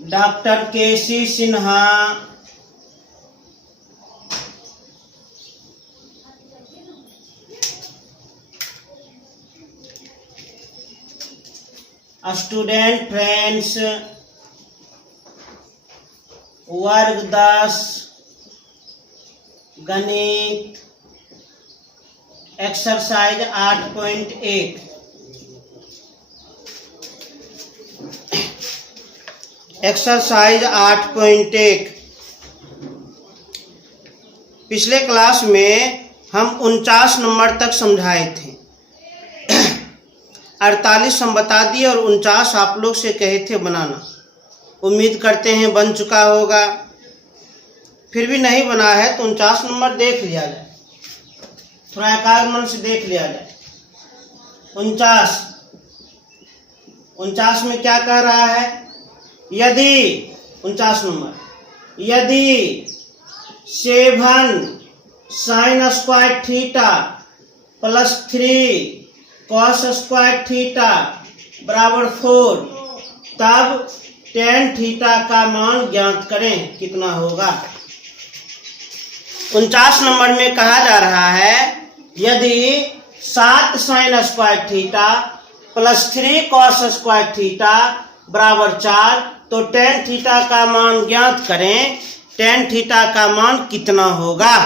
Doctor केसी Sinha, student friends, वर्ग 10 गणित exercise 8.1। Exercise 8.1। पिछले क्लास में हम 49 नंबर तक समझाए थे। 48 हम बता दिए और 49 आप लोग से कहे थे बनाना। उम्मीद करते हैं बन चुका होगा। फिर भी नहीं बना है तो 49 नंबर देख लिया जाए, थोड़ा एकाग्र मन से देख लिया जाए। 49 में क्या कह रहा है? यदि 49 नंबर, यदि 7 sin square theta plus 3 cos square theta बराबर 4, तब tan थीटा का मान ज्ञात करें, कितना होगा? 49 नंबर में कहा जा रहा है यदि 7 sin square theta plus 3 cos square theta बराबर 4, तो tan थीटा का मान ज्ञात करें। tan थीटा का मान कितना होगा?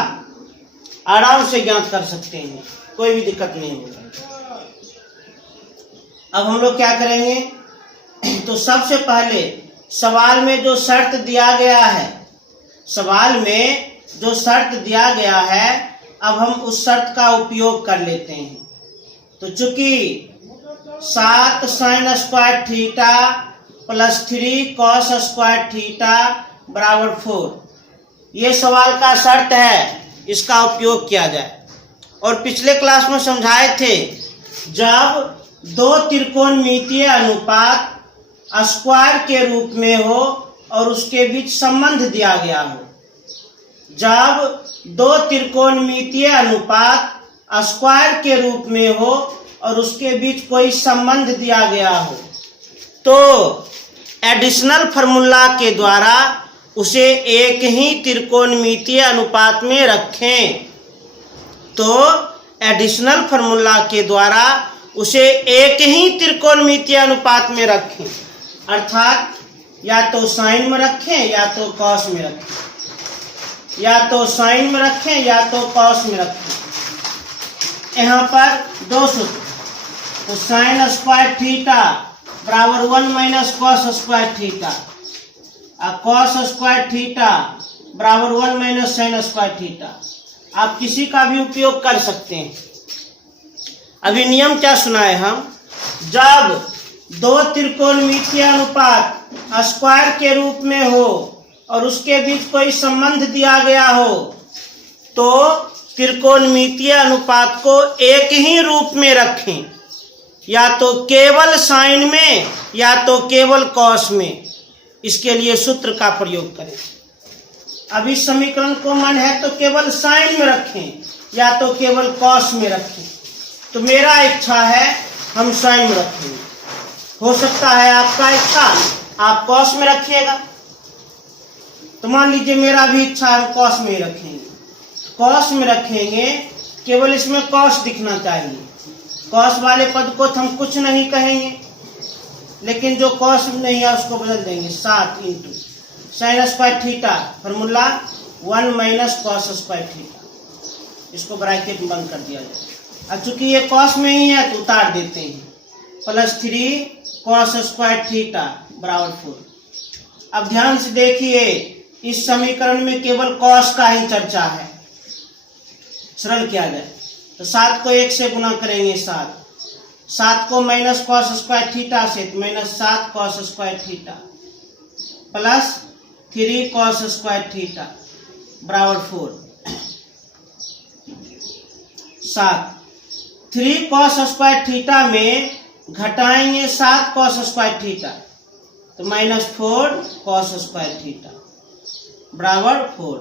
आराम से ज्ञात कर सकते हैं, कोई भी दिक्कत नहीं होगा। अब हम लोग क्या करेंगे? तो सबसे पहले सवाल में जो शर्त दिया गया है, सवाल में जो शर्त दिया गया है, अब हम उस शर्त का उपयोग कर लेते हैं। तो चूंकि 7 sin square theta plus 3 cos square theta बराबर 4, ये सवाल का शर्त है, इसका उपयोग किया जाए। और पिछले क्लास में समझाए थे, जब दो त्रिकोणमितीय अनुपात स्क्वायर के रूप में हो और उसके बीच संबंध दिया गया हो, जब दो त्रिकोणमितीय अनुपात स्क्वायर के रूप में हो और उसके बीच कोई संबंध दिया गया हो, तो एडिशनल फार्मूला के द्वारा उसे एक ही त्रिकोणमितीय अनुपात में रखें। तो एडिशनल फार्मूला के द्वारा उसे एक ही त्रिकोणमितीय अनुपात में रखें, अर्थात या तो साइन में रखें या तो कॉस में रखें, या तो साइन में रखें या तो कॉस में रखें। यहाँ पर दो सूत्र, तो साइन स्क्वायर थीटा बराबर 1 माइनस कॉस स्क्वायर थीटा और कॉस स्क्वायर थीटा बराबर 1 माइनस साइन स्क्वायर थीटा। आप किसी का भी उपयोग कर सकते हैं। अभी नियम क्या सुनाए हम? जब दो त्रिकोणमितीय अनुपात स्क्वायर के रूप में हो और उसके बीच कोई संबंध दिया गया हो, तो त्रिकोणमितीय अनुपात को एक ही रूप में रखें, या तो केवल साइन में या तो केवल कॉस में। इसके लिए सूत्र का प्रयोग करें। अब इस समीकरण को मन है तो केवल साइन में रखें या तो केवल कॉस में रखें। तो मेरा इच्छा है हम साइन में रखेंगे, हो सकता है आपका इच्छा आप कॉस में रखिएगा। तो मान लीजिए मेरा भी इच्छा है हम कॉस में ही रखेंगे। कॉस में रखेंगे, केवल इसमें कॉस दिखना चाहिए। कॉस वाले पद को तो हम कुछ नहीं कहेंगे, लेकिन जो कॉस नहीं है उसको बदल देंगे 7 into sine square theta, formula 1 minus cos square theta. इसको ब्रैकेट में बंद कर दिया जाए। अब चूंकि ये कॉस में ही है तो उतार देते हैं, प्लस 3 कॉस स्क्वायर थीटा बराबर 4। अब ध्यान से देखिए, इस समीकरण में केवल कॉस का ही चर्चा है। सरल किया जाए तो 7 को 1 से गुना करेंगे, 7 को माइनस कॉस स्क्वायर थीटा से, तो minus 7 cos square theta plus 3 cos square theta बराबर 4। 3 कॉस स्क्वायर थीटा में घटाएंगे 7 कॉस स्क्वायर थीटा, तो -4 cos स्क्वायर थीटा बराबर 4।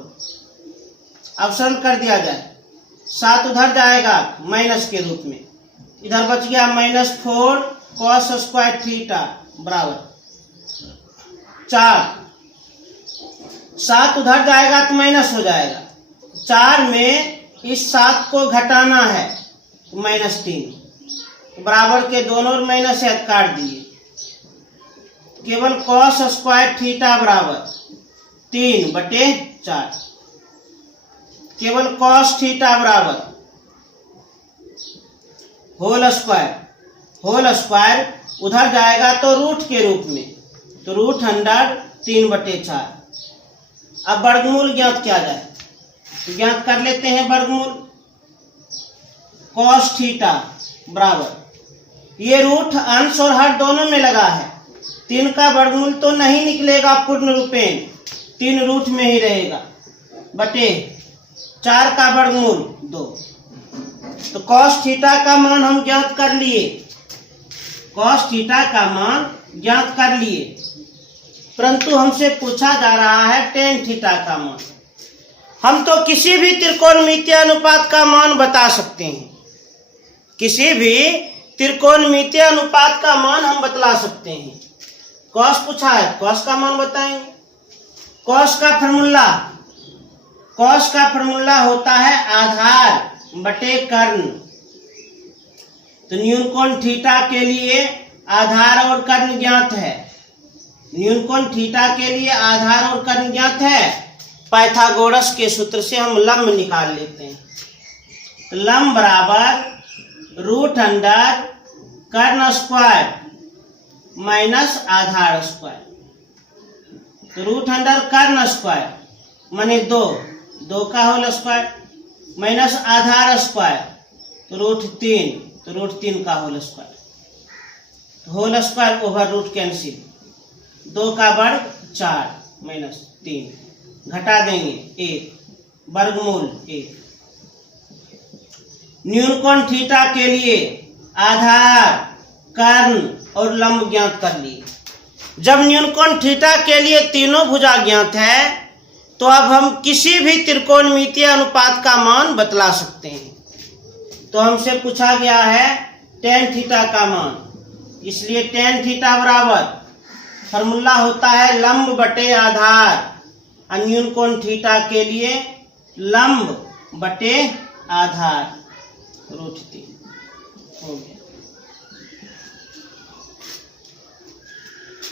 अब सरल कर दिया जाए, 7 उधर जाएगा माइनस के रूप में, इधर बच गया -4 cos स्क्वायर थीटा बराबर 4। 7 उधर जाएगा तो माइनस हो जाएगा, 4 में इस 7 को घटाना है तो -3 बराबर के दोनों ओर माइनस है, काट दिए। केवल cos स्क्वायर थीटा बराबर 3/4, केवल cos थीटा बराबर होल स्क्वायर उधर जाएगा तो रूट के रूप में, तो √3/4। अब वर्गमूल ज्ञात किया जाए, तो ज्ञात कर लेते हैं वर्गमूल। cos थीटा बराबर, ये रूट अंश और हर दोनों में लगा है, 3 का वर्गमूल तो नहीं निकलेगा पूर्ण रूपेण, 3 रूट में ही रहेगा, बटे 4 का वर्गमूल 2। तो cos थीटा का मान हम ज्ञात कर लिए, cos थीटा का मान ज्ञात कर लिए, परंतु हमसे पूछा जा रहा है tan थीटा का मान। हम तो किसी भी त्रिकोणमितीय अनुपात का मान बता सकते हैं, किसी भी त्रिकोणमितीय अनुपात का मान हम बतला सकते हैं। cos पूछा है, cos का मान बताएंगे। cos का फॉर्मूला होता है आधार बटे कर्ण। तो न्यून कोण थीटा के लिए आधार और कर्ण ज्ञात है, न्यून कोण थीटा के लिए आधार और कर्ण ज्ञात है। पाइथागोरस के सूत्र से हम लंब निकाल लेते हैं। तो लंब बराबर √अंडर कर्ण स्क्वायर माइनस आधार स्क्वायर। तो √अंडर कर्ण स्क्वायर माने 2 का होल स्क्वायर माइनस आधार स्क्वायर तो √3, तो √3 का होल स्क्वायर, तो whole square over root cancel, 2 का वर्ग 4 -3 घटा देंगे 1 वर्गमूल 1। न्यून कोण थीटा के लिए आधार कर्ण और लंब ज्ञात कर लिए। जब न्यून कोण थीटा के लिए तीनों भुजा ज्ञात है तो अब हम किसी भी त्रिकोणमितीय अनुपात का मान बतला सकते हैं। तो हमसे पूछा गया है tan थीटा का मान, इसलिए tan थीटा बराबर फॉर्मूला होता है लंब बटे आधार, न्यून कोण थीटा के लिए लंब बटे आधार √3 हो गया,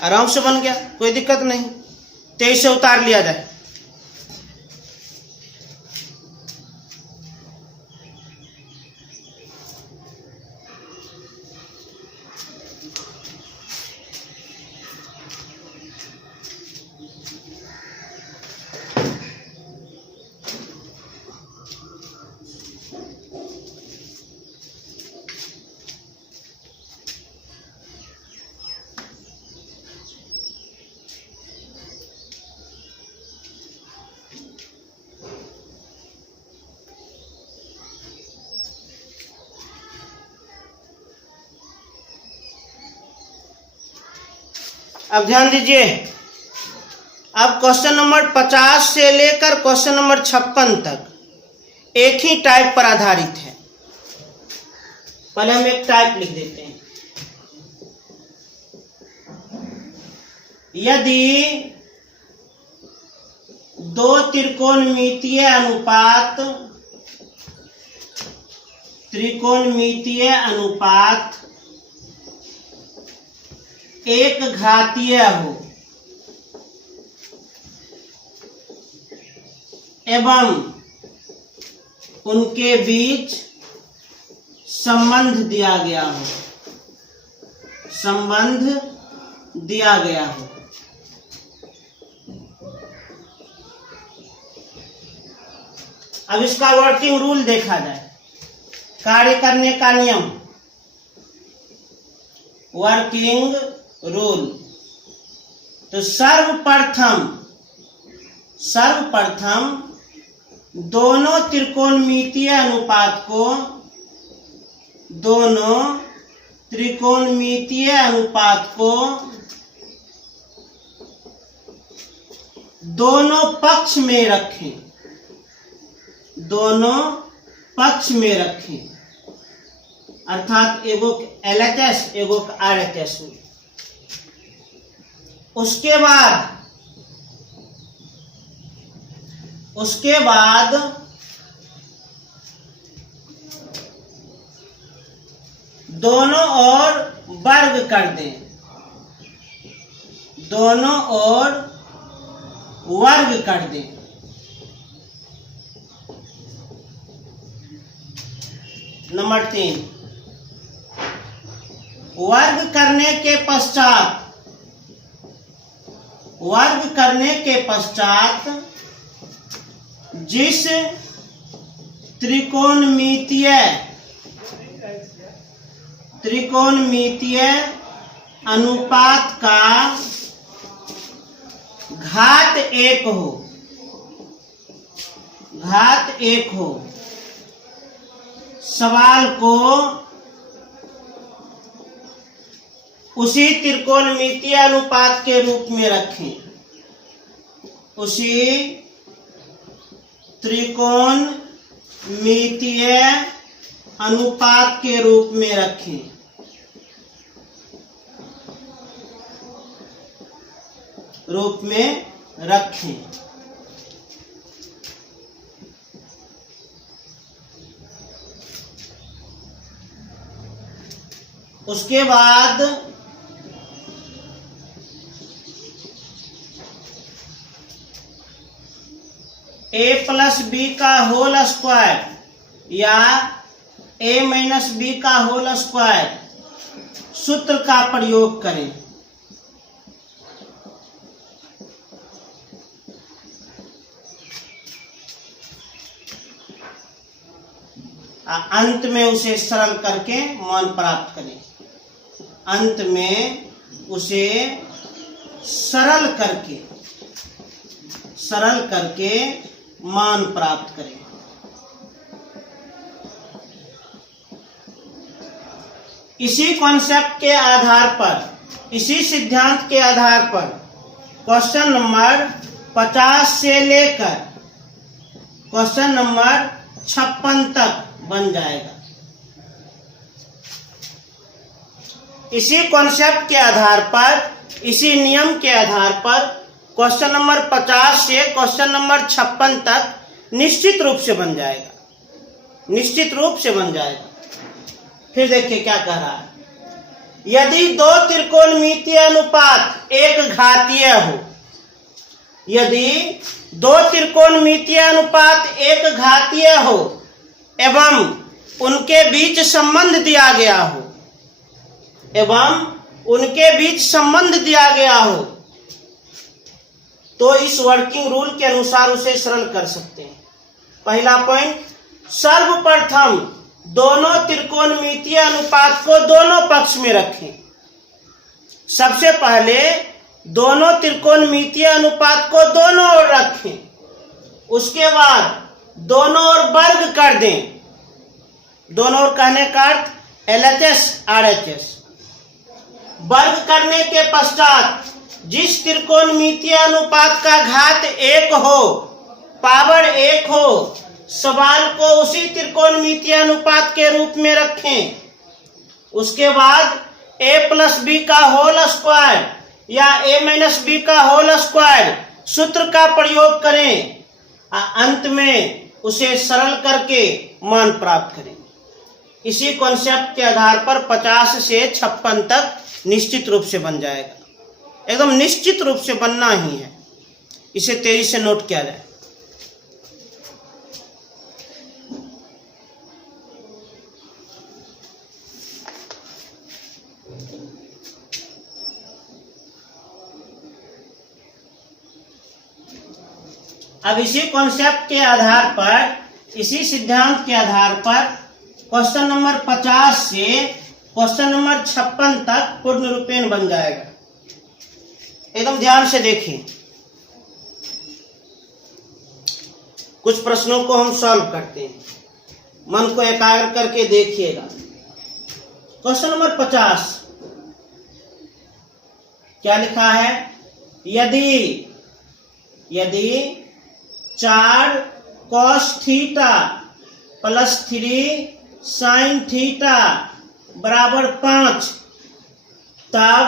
आराम से बन गया, कोई दिक्कत नहीं। 23 से उतार लिया जाए। अब ध्यान दीजिए, अब क्वेश्चन नंबर 50 से लेकर क्वेश्चन नंबर 56 तक एक ही टाइप पर आधारित है। पहले हम एक टाइप लिख देते हैं। यदि दो त्रिकोणमितीय अनुपात एक घातीय हो एवं उनके बीच संबंध दिया गया हो, अब इसका वर्किंग रूल देखा जाए, कार्य करने का नियम, वर्किंग रूल। तो सर्वप्रथम दोनों त्रिकोणमितीय अनुपात को दोनों पक्ष में रखें, दोनों पक्ष में रखें, अर्थात एगो LHS एगो RHS में। उसके बाद दोनों ओर वर्ग कर दें, दोनों ओर वर्ग कर दें। नंबर 3, वर्ग करने के पश्चात जिस त्रिकोणमितीय अनुपात का घात 1 हो, सवाल को उसी त्रिकोणमितीय अनुपात के रूप में रखें, उसी त्रिकोणमितीय अनुपात के रूप में रखें। उसके बाद a+b का होल स्क्वायर या a-b का होल स्क्वायर सूत्र का प्रयोग करें। अंत में उसे सरल करके मान प्राप्त करें, अंत में उसे सरल करके मान प्राप्त करें। इसी कॉन्सेप्ट के आधार पर, इसी सिद्धांत के आधार पर क्वेश्चन नंबर 50 से लेकर क्वेश्चन नंबर 56 तक बन जाएगा। इसी कॉन्सेप्ट के आधार पर, इसी नियम के आधार पर क्वेश्चन नंबर 50 से क्वेश्चन नंबर 56 तक निश्चित रूप से बन जाएगा, निश्चित रूप से बन जाएगा। फिर देखिए क्या कह रहा है। यदि दो त्रिकोणमितीय अनुपात एक घातीय हो, यदि दो त्रिकोणमितीय अनुपात एक घातीय हो एवं उनके बीच संबंध दिया गया हो, एवं उनके बीच संबंध दिया गया हो, तो इस वर्किंग रूल के अनुसार उसे सरल कर सकते हैं। पहला पॉइंट, सर्वप्रथम दोनों त्रिकोणमितीय अनुपात को दोनों पक्ष में रखें। सबसे पहले दोनों त्रिकोणमितीय अनुपात को दोनों ओर रखें, उसके बाद दोनों ओर वर्ग कर दें। दोनों ओर कहने का अर्थ LHS RHS। वर्ग करने के पश्चात जिस त्रिकोणमितीय अनुपात का घात 1 हो, पावर 1 हो, सवाल को उसी त्रिकोणमितीय अनुपात के रूप में रखें। उसके बाद a+b का होल स्क्वायर या a-b का होल स्क्वायर सूत्र का प्रयोग करें, अंत में उसे सरल करके मान प्राप्त करें। इसी कॉन्सेप्ट के आधार पर 50 से 56 तक निश्चित रूप से बन जाएगा, एकदम निश्चित रूप से बनना ही है। इसे तेजी से नोट किया जाए। अब इसी कॉन्सेप्ट के आधार पर, इसी सिद्धांत के आधार पर क्वेश्चन नंबर 50 से क्वेश्चन नंबर 56 तक पूर्ण रूपेण बन जाएगा। एकदम ध्यान से देखें, कुछ प्रश्नों को हम सॉल्व करते हैं, मन को एकाग्र करके देखिएगा। क्वेश्चन नंबर 50 क्या लिखा है? यदि यदि 4 cos theta plus 3 sin theta बराबर 5, तब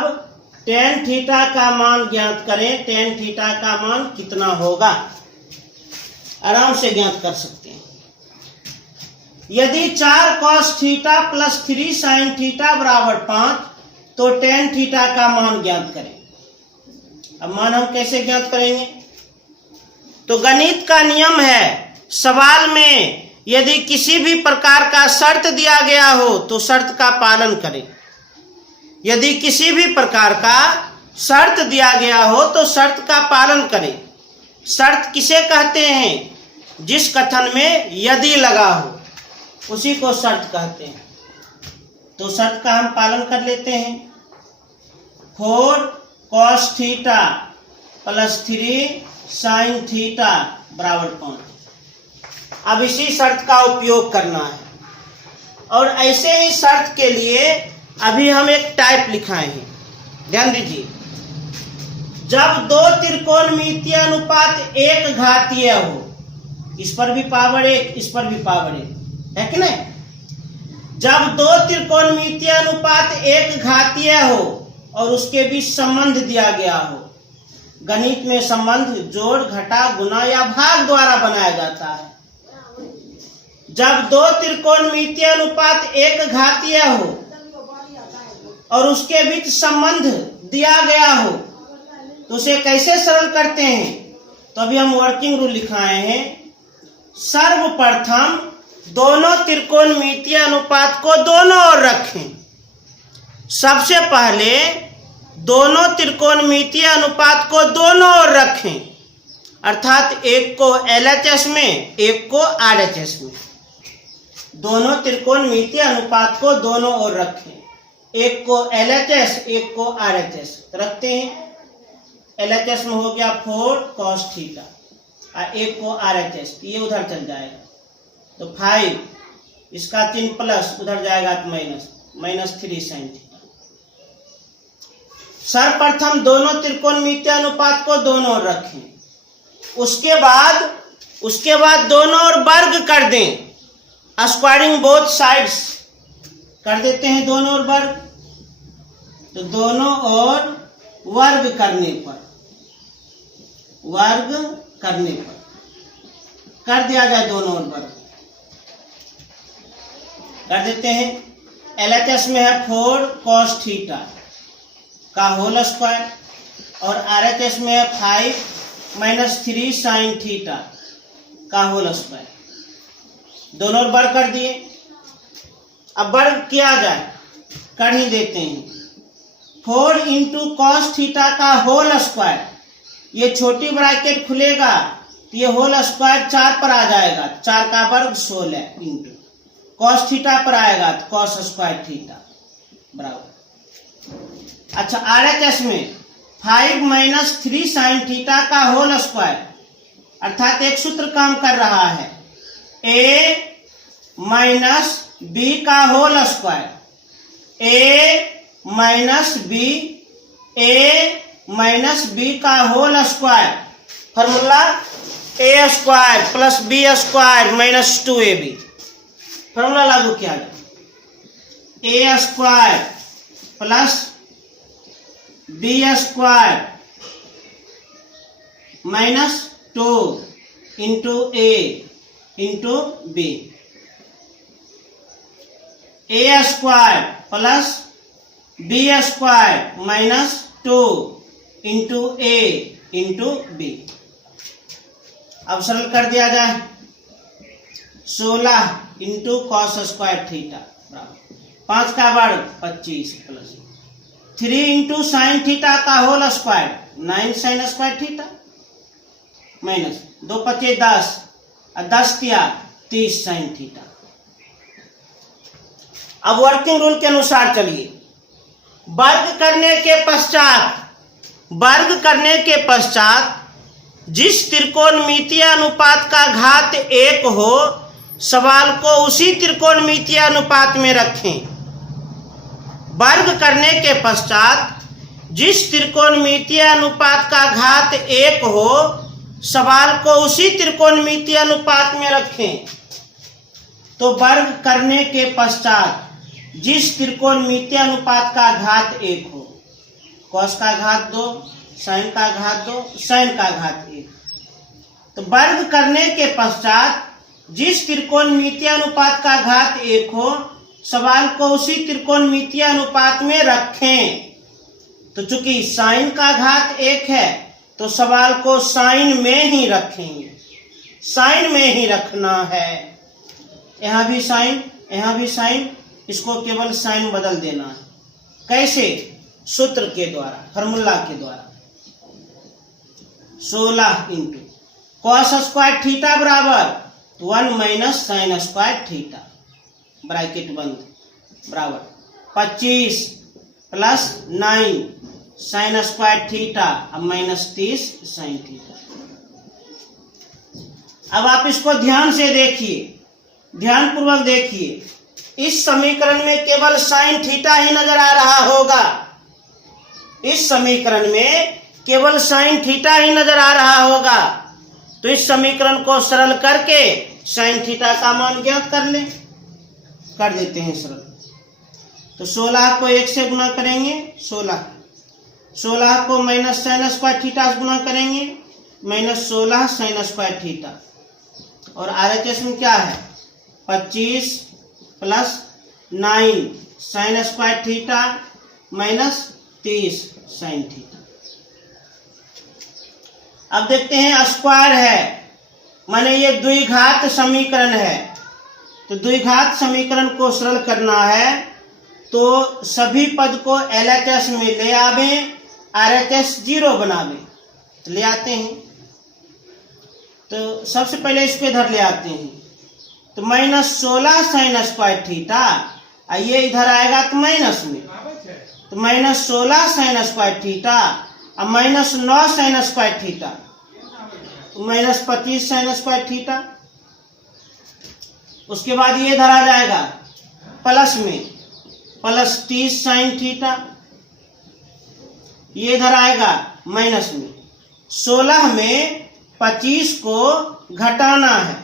tan थीटा का मान ज्ञात करें। tan थीटा का मान कितना होगा, आराम से ज्ञात कर सकते हैं। यदि 4 cos theta plus 3 sin theta बराबर 5, तो tan थीटा का मान ज्ञात करें। अब मान हम कैसे ज्ञात करेंगे? तो गणित का नियम है, सवाल में यदि किसी भी प्रकार का शर्त दिया गया हो तो शर्त का पालन करें। यदि किसी भी प्रकार का शर्त दिया गया हो तो शर्त का पालन करें। शर्त किसे कहते हैं? जिस कथन में यदि लगा हो उसी को शर्त कहते हैं। तो शर्त का हम पालन कर लेते हैं। 4 cos theta plus 3 sin theta बराबर 5। अब इसी शर्त का उपयोग करना है। और ऐसे ही शर्त के लिए अभी हम एक टाइप लिखाए हैं, ध्यान दीजिए। जब दो त्रिकोणमितीय अनुपात एक घातीय हो, इस पर भी पावर 1, इस पर भी पावर 1 है कि नहीं? जब दो त्रिकोणमितीय अनुपात एक घातीय हो और उसके बीच संबंध दिया गया हो। गणित में संबंध जोड़, घटा, गुना या भाग द्वारा बनाया जाता है। जब दो त्रिकोणमितीय अनुपात एक घातीय हो और उसके बीच संबंध दिया गया हो तो उसे कैसे सरल करते हैं? तो अभी हम वर्किंग रूल लिखाए हैं। सर्वप्रथम दोनों त्रिकोणमितीय अनुपात को दोनों ओर रखें। सबसे पहले दोनों त्रिकोणमितीय अनुपात को दोनों ओर रखें, अर्थात एक को LHS में, एक को RHS में। दोनों त्रिकोणमितीय अनुपात को दोनों ओर रखें, एक को LHS, एक को RHS रखते हैं। LHS में हो गया 4 cos थीटा और एक को RHS, ये उधर चल जाएगा तो 5, इसका चिन्ह प्लस, उधर जाएगा तो माइनस 3 sin थीटा। सर्वप्रथम दोनों त्रिकोणमितीय अनुपात को दोनों ओर रखें। उसके बाद दोनों ओर वर्ग कर दें। स्क्वायरिंग बोथ साइड्स कर देते हैं दोनों ओर वर्ग। तो दोनों ओर वर्ग करने पर कर दिया जाए, दोनों ओर वर्ग कर देते हैं। LHS में है 4 cos थीटा का होल स्क्वायर और RHS में है 5 माइनस 3 sin थीटा का होल स्क्वायर। दोनों ओर वर्ग कर दिए। अब वर्ग किया जाए, कर ही देते हैं। 4 इंटू cos थीटा का होल स्क्वायर, ये छोटी ब्रैकेट खुलेगा तो ये होल स्क्वायर 4 पर आ जाएगा। 4 का वर्ग 16 इंटू cos थीटा पर आएगा तो cos स्क्वायर थीटा बराबर। अच्छा, RHS में 5 माइनस 3 sin थीटा का होल स्क्वायर, अर्थात एक सूत्र काम कर रहा है, a माइनस b का whole square, a minus b का whole square. Formula a square plus b square minus 2ab। Formula लागू किया जाए, a square plus b square minus 2 into a into b, a square plus b square minus 2 into a into b। अब सरल कर दिया जाए, 16 into cos square theta बराबर 5 का वर्ग 25 प्लस 3 इंटू साइन थीटा का whole square 9 sin square theta minus 2 25 10 और 10 तिया 30 sin थीटा। अब वर्किंग रूल के अनुसार चलिए, वर्ग करने के पश्चात जिस त्रिकोणमितीय अनुपात का घात 1 हो, सवाल को उसी त्रिकोणमितीय अनुपात में रखें। वर्ग करने के पश्चात जिस त्रिकोणमितीय अनुपात का घात 1 हो, सवाल को उसी त्रिकोणमितीय अनुपात में रखें तो वर्ग करने के पश्चात जिस त्रिकोणमितीय अनुपात का घात 1 हो, कॉस का घात 2, साइन का घात 2, साइन का घात 1, तो वर्ग करने के पश्चात जिस त्रिकोणमितीय अनुपात का घात 1 हो, सवाल को उसी त्रिकोणमितीय अनुपात में रखें। तो चूंकि साइन का घात 1 है तो सवाल को साइन में ही रखेंगे, साइन में ही रखना है। यहाँ भी साइन, यहाँ भी साइन, इसको केवल साइन बदल देना है। कैसे? सूत्र के द्वारा, फॉर्मूला के द्वारा। 16 इंटू कॉस स्क्वायर थीटा बराबर 1 minus sign square theta, bracket बंद, बराबर 25 प्लस 9 साइन स्क्वायर थीटा अब माइनस 30 साइन थीटा। अब आप इसको ध्यान से देखिए, ध्यान पूर्वक देखिए। इस समीकरण में केवल साइन थीटा ही नजर आ रहा होगा, इस समीकरण में केवल साइन थीटा ही नजर आ रहा होगा। तो इस समीकरण को सरल करके साइन थीटा का मान ज्ञात कर लें, कर देते हैं सरल। तो 16 को 1 से गुना करेंगे, 16 को माइनस साइन स्क्वायर थीटा से गुना करेंगे, माइनस 16 साइन स्क्वायर थीटा, और RHS में क्या है 25 plus 9 sign square theta minus 30 sign theta. अब देखते हैं स्क्वायर है, माने ये द्विघात समीकरण है। तो द्विघात समीकरण को सरल करना है तो सभी पद को LHS में ले आवे, RHS 0 बनावे। तो ले आते हैं, तो सबसे पहले इसको इधर ले आते हैं। तो माइनस 16 साइन स्क्वायर थीटा, ये इधर आएगा तो माइनस में, तो माइनस 16 साइन स्क्वायर थीटा अब minus 9 sign square theta, minus 25 sign square theta. उसके बाद ये इधर आ जाएगा प्लस में, प्लस 30 साइन थीटा, ये इधर आएगा माइनस में। 16 में 25 को घटाना है,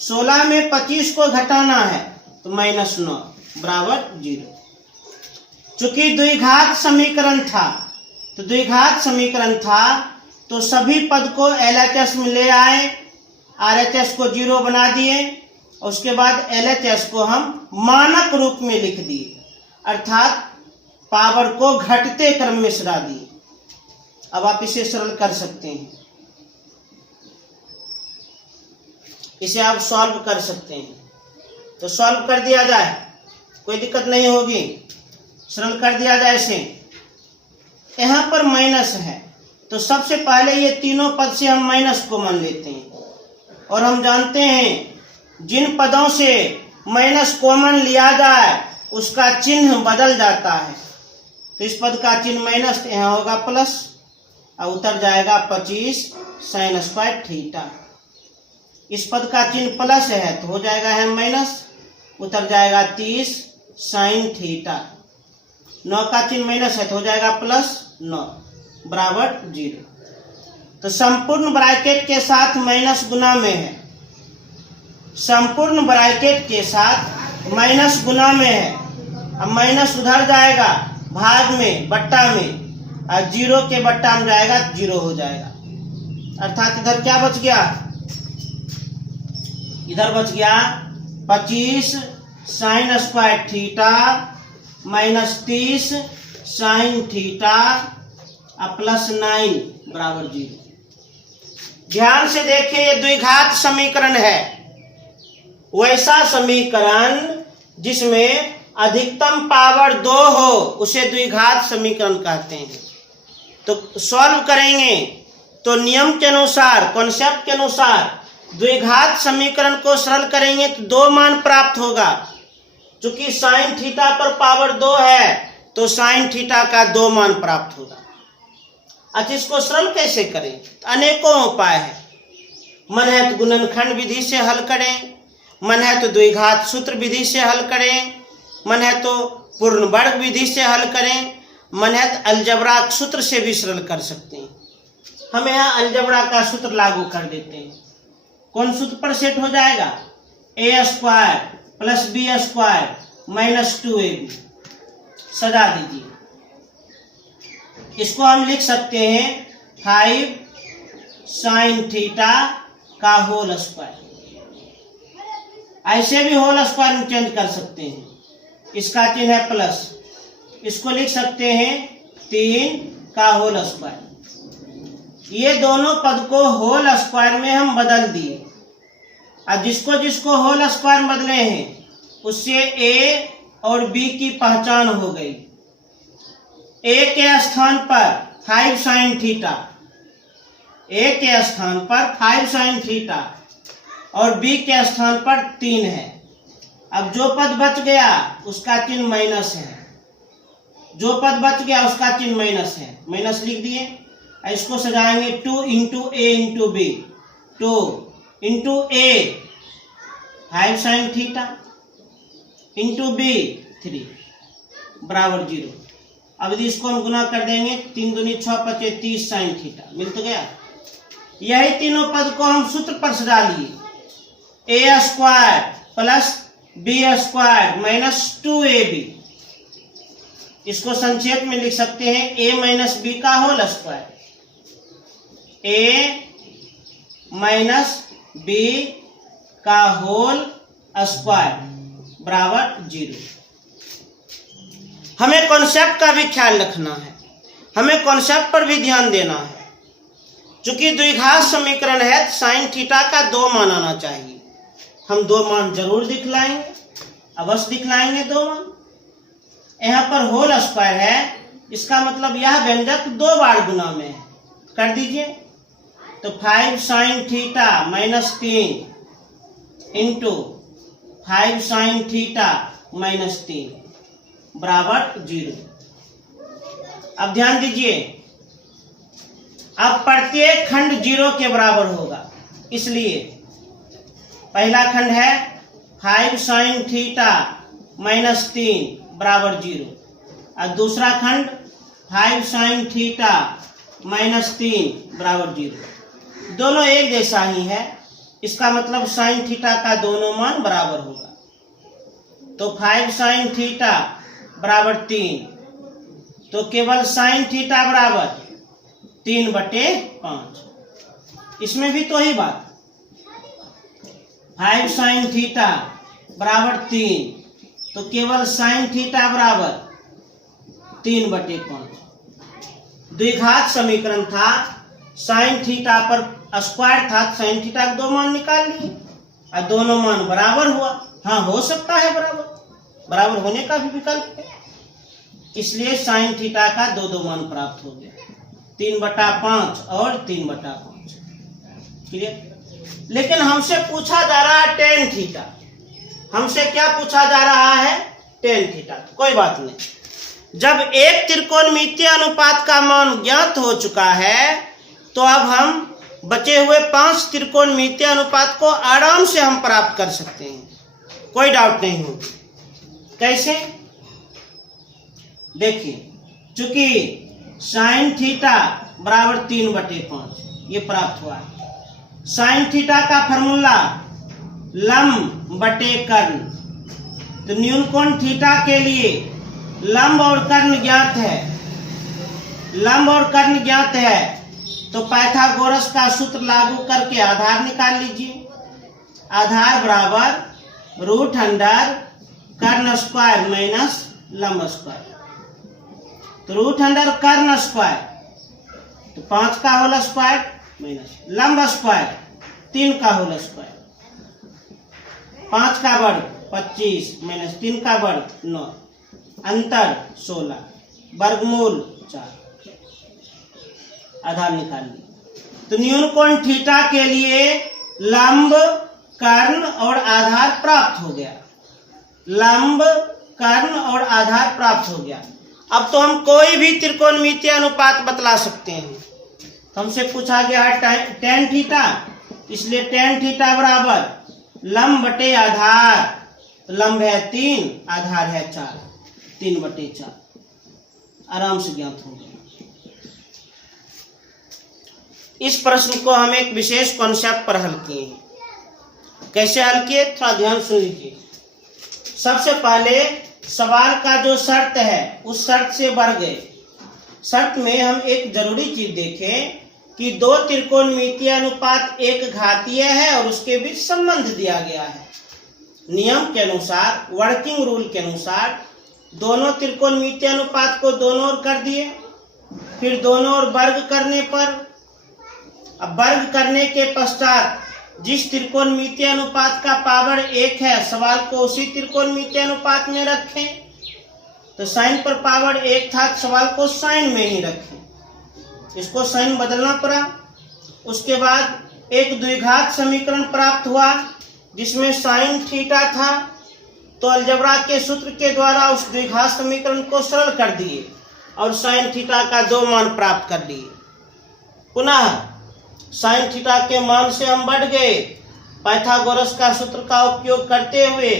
16 में 25 को घटाना है तो माइनस 9 बराबर 0। चूंकि द्विघात समीकरण था, तो द्विघात समीकरण था तो सभी पद को LHS में ले आए, RHS को 0 बना दिए, और उसके बाद LHS को हम मानक रूप में लिख दिए, अर्थात पावर को घटते क्रम में सरा दिए। अब आप इसे सरल कर सकते हैं, इसे आप सॉल्व कर सकते हैं। तो सॉल्व कर दिया जाए, कोई दिक्कत नहीं होगी, सरल कर दिया जाए इसे। यहाँ पर माइनस है तो सबसे पहले ये तीनों पद से हम माइनस कॉमन लेते हैं, और हम जानते हैं जिन पदों से माइनस कॉमन लिया जाए उसका चिन्ह बदल जाता है। तो इस पद का चिन्ह माइनस, यहाँ होगा प्लस, और उतर जाएगा 25 साइन स्क्वायर थीटा। इस पद का चिन्ह प्लस है तो हो जाएगा है माइनस, उतर जाएगा 30 साइन थीटा। 9 का चिन्ह माइनस है तो हो जाएगा प्लस 9 बराबर 0। तो संपूर्ण ब्रैकेट के साथ माइनस गुना में है, संपूर्ण ब्रैकेट के साथ माइनस गुना में है। अब माइनस उधर जाएगा भाग में, बट्टा में, और 0 के बट्टा में जाएगा 0 हो जाएगा, अर्थात इधर क्या बच गया, इधर बच गया 25 sign square theta minus 30 sine theta plus 9 बराबर 0। ध्यान से देखिए, ये द्विघात समीकरण है, वैसा समीकरण जिसमें अधिकतम पावर 2 हो उसे द्विघात समीकरण कहते हैं। तो सॉल्व करेंगे तो नियम के अनुसार, कॉन्सेप्ट के अनुसार द्विघात समीकरण को सरल करेंगे तो 2 मान प्राप्त होगा। चूंकि साइन थीटा पर पावर 2 है तो साइन थीटा का 2 मान प्राप्त होगा। अच्छा, इसको सरल कैसे करें? अनेकों उपाय है। मन है तो गुणनखंड विधि से हल करें, मन है तो द्विघात सूत्र विधि से हल करें, मन है तो पूर्ण वर्ग विधि से हल करें, मन है तो अलजबरा सूत्र से भी सरल कर सकते हैं। हम यहाँ अलजबरा का सूत्र लागू कर देते हैं। कौन सूत्र पर सेट हो जाएगा? A square plus B square minus 2ab। सजा दीजिए। इसको हम लिख सकते हैं 5 sin थीटा का होल स्क्वायर। ऐसे भी होल स्क्वायर में चेंज कर सकते हैं। इसका चिन्ह है प्लस, इसको लिख सकते हैं 3 का होल स्क्वायर। ये दोनों पद को होल स्क्वायर में हम बदल दिए। अब जिसको जिसको होल स्क्वायर में बदले हैं उससे ए और बी की पहचान हो गई। ए के स्थान पर 5 sin थीटा, ए के स्थान पर 5 sin थीटा और बी के स्थान पर 3 है। अब जो पद बच गया उसका चिन्ह माइनस है। जो पद बच गया उसका चिन्ह माइनस है, माइनस लिख दिए। इसको सजाएंगे 2 into A into B. 2 into A 5 sin theta into B 3 बराबर 0। अब यदि इसको हम गुना कर देंगे 3 दूनी 6 5 30 sin थीटा मिल तो गया। यही तीनों पद को हम सूत्र पर सजा लिए। A square plus B square minus 2ab। इसको संक्षेप में लिख सकते हैं ए माइनस बी का whole square. A minus B का होल स्क्वायर बराबर 0। हमें कॉन्सेप्ट का भी ख्याल रखना है, हमें कॉन्सेप्ट पर भी ध्यान देना है। चूंकि द्विघात समीकरण है, साइन थीटा का 2 मान आना चाहिए। हम 2 मान जरूर दिखलाएंगे, अवश्य दिखलाएंगे 2 मान। यहाँ पर होल स्क्वायर है, इसका मतलब यह व्यंजक 2 बार गुना में है। कर दीजिए तो 5 sin theta minus 3 into 5 sin theta minus 3 बराबर 0। अब ध्यान दीजिए, अब प्रत्येक खंड 0 के बराबर होगा। इसलिए पहला खंड है 5 sin थीटा माइनस 3 बराबर 0 और दूसरा खंड 5 sin थीटा माइनस 3 बराबर 0। दोनों एक जैसा ही है, इसका मतलब sin थीटा का दोनों मान बराबर होगा। तो 5 sin थीटा बराबर 3, तो केवल sin थीटा बराबर 3/5। इसमें भी तो ही बात, 5 sin थीटा बराबर 3, तो केवल sin थीटा बराबर 3/5। द्विघात समीकरण था, sin थीटा पर स्क्वायर था, sin थीटा के 2 मान निकाल लिए और दोनों मान बराबर हुआ। हाँ, हो सकता है बराबर होने का भी विकल्प है। इसलिए sin थीटा का 2 मान प्राप्त हो गया, 3/5 और 3/5। क्लियर? लेकिन हमसे पूछा जा रहा है tan थीटा। हमसे क्या पूछा जा रहा है? tan theta. कोई बात नहीं, जब एक त्रिकोणमितीय अनुपात का मान ज्ञात हो चुका है तो अब हम बचे हुए 5 त्रिकोणमितीय अनुपात को आराम से हम प्राप्त कर सकते हैं, कोई डाउट नहीं होगी। कैसे? देखिए, चूंकि sin थीटा बराबर 3/5 ये प्राप्त हुआ है। sin थीटा का फॉर्मूला लंब बटे कर्ण। तो न्यून कोण थीटा के लिए लंब और कर्ण ज्ञात है। लंब और कर्ण ज्ञात है तो पाइथागोरस का सूत्र लागू करके आधार निकाल लीजिए। आधार बराबर √अंडर कर्ण स्क्वायर माइनस लंब स्क्वायर। तो √अंडर कर्ण स्क्वायर तो 5 का होल स्क्वायर माइनस लंब स्क्वायर 3 का होल स्क्वायर। 5 का वर्ग 25 माइनस 3 का वर्ग 9, अंतर 16, वर्गमूल 4। आधार निकाल लिया। तो न्यून कोण थीटा के लिए लंब, कर्ण और आधार प्राप्त हो गया। लंब, कर्ण और आधार प्राप्त हो गया। अब तो हम कोई भी त्रिकोणमितीय अनुपात बतला सकते हैं। हमसे पूछा गया है tan थीटा, इसलिए tan थीटा बराबर लंब बटे आधार। लंब है 3, आधार है 4, 3/4 आराम से ज्ञात हो गया। इस प्रश्न को हम एक विशेष कॉन्सेप्ट पर हल किए हैं। कैसे हल किए, थोड़ा ध्यान सुन लीजिए। सबसे पहले सवाल का जो शर्त है उस शर्त से बढ़ गए। शर्त में हम एक जरूरी चीज देखें कि दो त्रिकोणमितीय अनुपात एक घातीय है और उसके बीच संबंध दिया गया है। नियम के अनुसार, वर्किंग रूल के अनुसार दोनों त्रिकोणमितीय अनुपात को दोनों ओर कर दिए, फिर दोनों ओर वर्ग करने पर, अब वर्ग करने के पश्चात जिस त्रिकोणमितीय अनुपात का पावर 1 है सवाल को उसी त्रिकोणमितीय अनुपात में रखें। तो साइन पर पावर 1 था, सवाल को साइन में ही रखें। इसको साइन बदलना पड़ा। उसके बाद एक द्विघात समीकरण प्राप्त हुआ जिसमें साइन थीटा था, तो अलजेब्रा के सूत्र के द्वारा उस द्विघात समीकरण को सरल कर दिए और साइन थीटा का 2 मान प्राप्त कर लिए। पुनः साइन थीटा के मान से हम बढ़ गए, पाइथागोरस का सूत्र का उपयोग करते हुए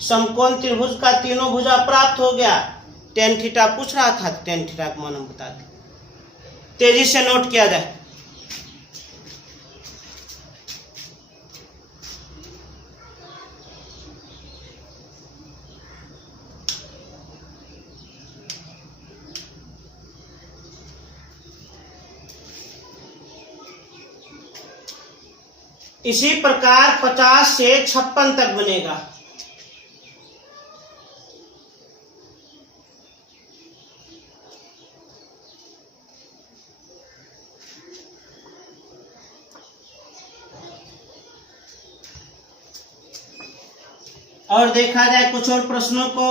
समकोण त्रिभुज का तीनों भुजा प्राप्त हो गया। टेन थीटा पूछ रहा था, टेन थीटा का मान हम बता दें। तेजी से नोट किया जाए। इसी प्रकार 50 से 56 तक बनेगा। और देखा जाए कुछ और प्रश्नों को।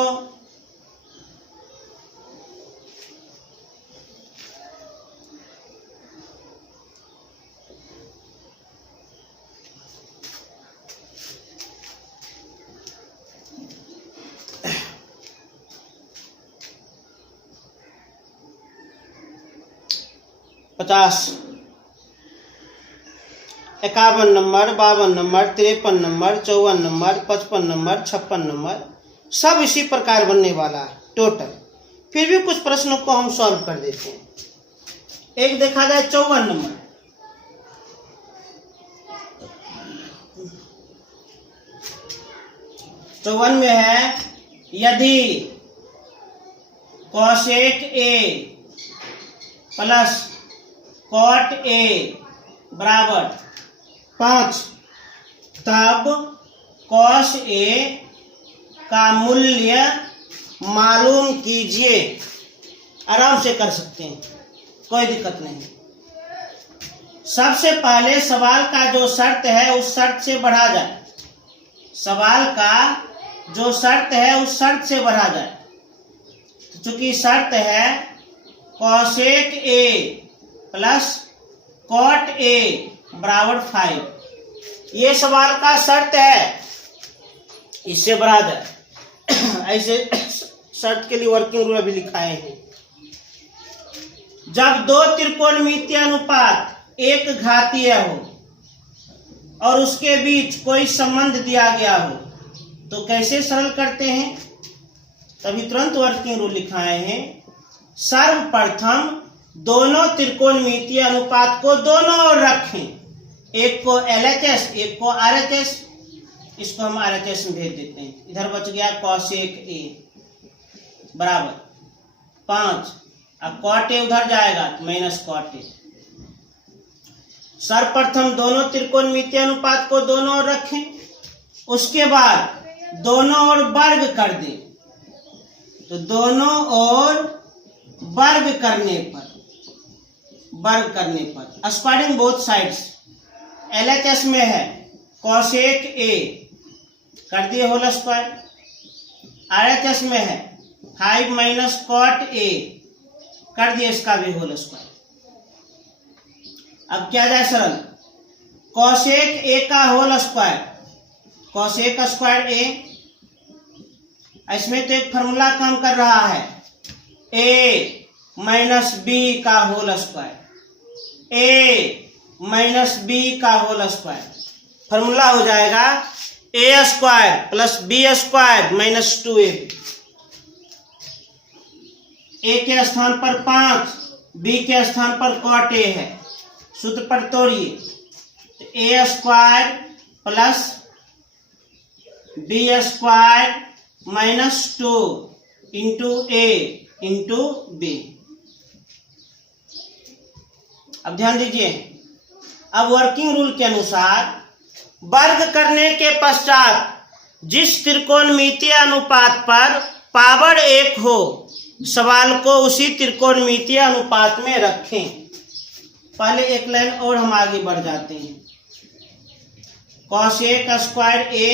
पचास, 51 number, 52 number, 53 number, 54 number, 55 number, 56 number, सब इसी प्रकार बनने वाला है टोटल। फिर भी कुछ प्रश्नों को हम सॉल्व कर देते हैं। एक देखा जाए 54 नंबर। चौवन में है यदि cosec A plus cot A बराबर 5, तब कॉस ए का मूल्य मालूम कीजिए। आराम से कर सकते हैं, कोई दिक्कत नहीं। सबसे पहले सवाल का जो शर्त है उस शर्त से बढ़ा जाए। सवाल का जो शर्त है उस शर्त से बढ़ा जाए। तो चूंकि शर्त है cosec A plus cot A बराबर 5, ये सवाल का शर्त है, इससे बढ़ा जाए। ऐसे शर्त के लिए वर्किंग रूल अभी लिखाए हैं। जब दो त्रिकोणमितीय अनुपात एक घातीय हो और उसके बीच कोई संबंध दिया गया हो तो कैसे सरल करते हैं, तभी तुरंत वर्किंग रूल लिखाए हैं। सर्वप्रथम दोनों त्रिकोणमितीय अनुपात को दोनों ओर रखें। एक को LHS, एक को RHS। इसको हम RHS में भेज देते हैं। इधर बच गया कोसेक ए बराबर 5। अब कॉट ए उधर जाएगा तो माइनस कॉट ए। सर्वप्रथम दोनों त्रिकोणमितीय अनुपात को दोनों ओर रखें, उसके बाद दोनों ओर वर्ग कर दें। तो दोनों ओर वर्ग करने पर स्क्वायरिंग बोथ साइड्स, LHS में है कोसेक ए कर दिए होल स्क्वायर, RHS में है 5 माइनस कॉट ए कर दिए इसका भी होल स्क्वायर। अब क्या जाए सरल, कोसेक ए का whole square, cosec square A, इसमें तो एक फॉर्मूला काम कर रहा है ए माइनस बी का whole square, A minus B का होल स्क्वायर। फॉर्मूला हो जाएगा A square plus B square minus 2ab। A के स्थान पर 5, बी के स्थान पर कॉट ए है। सूत्र पर तोड़िए, तो A square plus B square minus 2 into A into B. अब ध्यान दीजिए, अब वर्किंग रूल के अनुसार वर्ग करने के पश्चात जिस त्रिकोणमितीय अनुपात पर पावर 1 हो, सवाल को उसी त्रिकोणमितीय अनुपात में रखें। पहले एक लाइन और हम आगे बढ़ जाते हैं। cos a का स्क्वायर a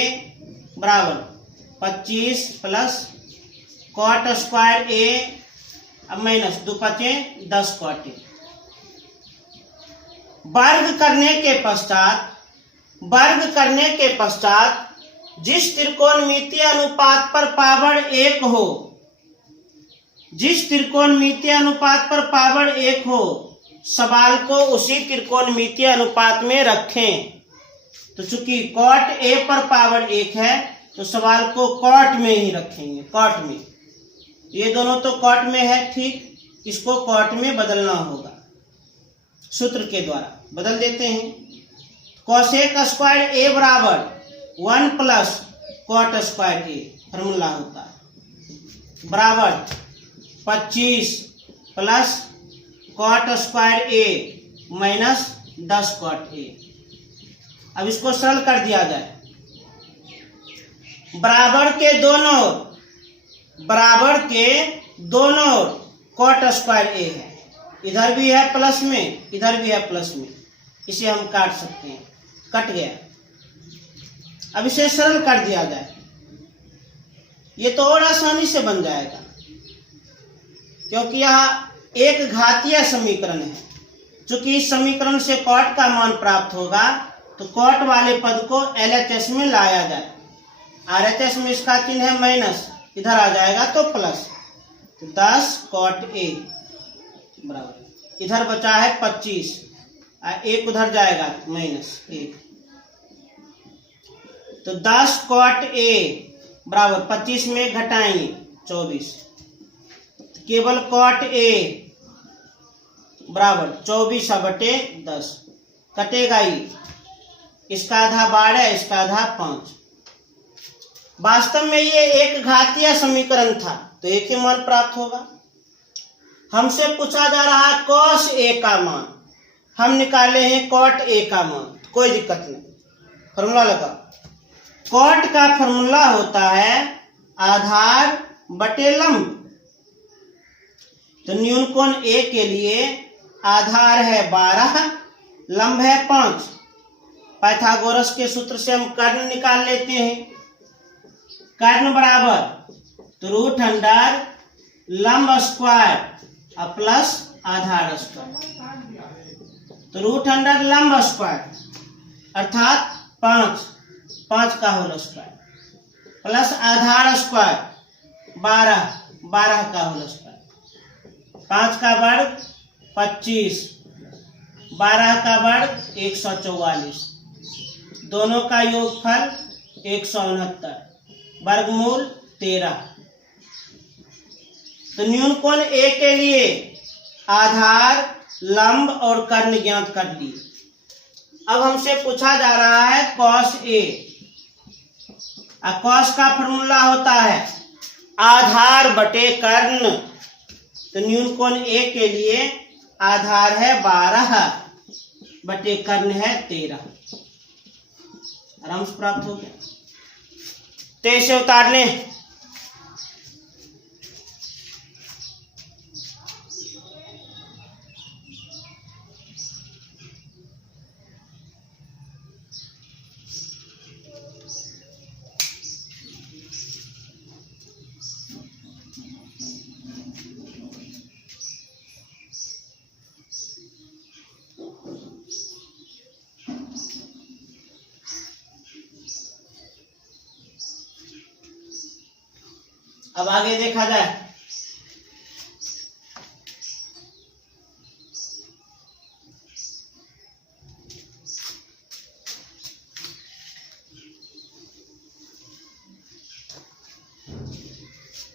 बराबर 25 प्लस cot स्क्वायर a अब माइनस 2 5 10 cot a। वर्ग करने के पश्चात जिस त्रिकोणमितीय अनुपात पर पावर 1 हो, जिस त्रिकोणमितीय अनुपात पर पावर 1 हो, सवाल को उसी त्रिकोणमितीय अनुपात में रखें। तो चूंकि cot a पर पावर 1 है तो सवाल को cot में ही रखेंगे, cot में। ये दोनों तो cot में है, ठीक, इसको cot में बदलना होगा, सूत्र के द्वारा बदल देते हैं। cos a का स्क्वायर a बराबर 1 plus cot square a formula होता है, बराबर 25 plus cot square a minus 10 cot a। अब इसको सरल कर दिया जाए, बराबर के दोनों cot स्क्वायर a है, इधर भी है प्लस में, इधर भी है प्लस में, इसे हम काट सकते हैं, कट गया। अब इसे सरल कर दिया जाए, ये तो और आसानी से बन जाएगा, क्योंकि यह एक घातीय समीकरण है। चूंकि इस समीकरण से cot का मान प्राप्त होगा तो cot वाले पद को LHS में लाया जाए, RHS में इसका चिन्ह है माइनस, इधर आ जाएगा तो प्लस, तो 10 cot a बराबर, इधर बचा है 25, एक उधर जाएगा माइनस 1, तो 10 cot a बराबर 25 में घटाएंगे 24, केवल cot a बराबर 24/10 कटेगा ही, इसका आधा 12, इसका आधा 5। वास्तव में ये एक घातीय समीकरण था तो एक ही मान प्राप्त होगा। हमसे पूछा जा रहा है cos a का मान, हम निकाले हैं cot a का मान, कोई दिक्कत नहीं, फॉर्मूला लगा। cot का फॉर्मूला होता है आधार बटे लंब, तो न्यून कोण a के लिए आधार है 12, लंब है 5। पाइथागोरस के सूत्र से हम कर्ण निकाल लेते हैं, कर्ण बराबर तो रूट अंडर लंब स्क्वायर और प्लस आधार स्क्वायर, तो रूट अंडर लंब स्क्वायर अर्थात 5 का होल स्क्वायर प्लस आधार स्क्वायर 12 का होल स्क्वायर, 5 का वर्ग 25, 12 का वर्ग 144, दोनों का योगफल 169, वर्गमूल 13। तो न्यून कोण a के लिए आधार, लंब और कर्ण ज्ञात कर दिए। अब हमसे पूछा जा रहा है cos a, cos का फॉर्मूला होता है आधार बटे कर्ण, तो न्यून कोण a के लिए आधार है 12 बटे कर्ण है 13, आराम से प्राप्त हो गया। तो इसे उतार लें, अब आगे देखा जाए।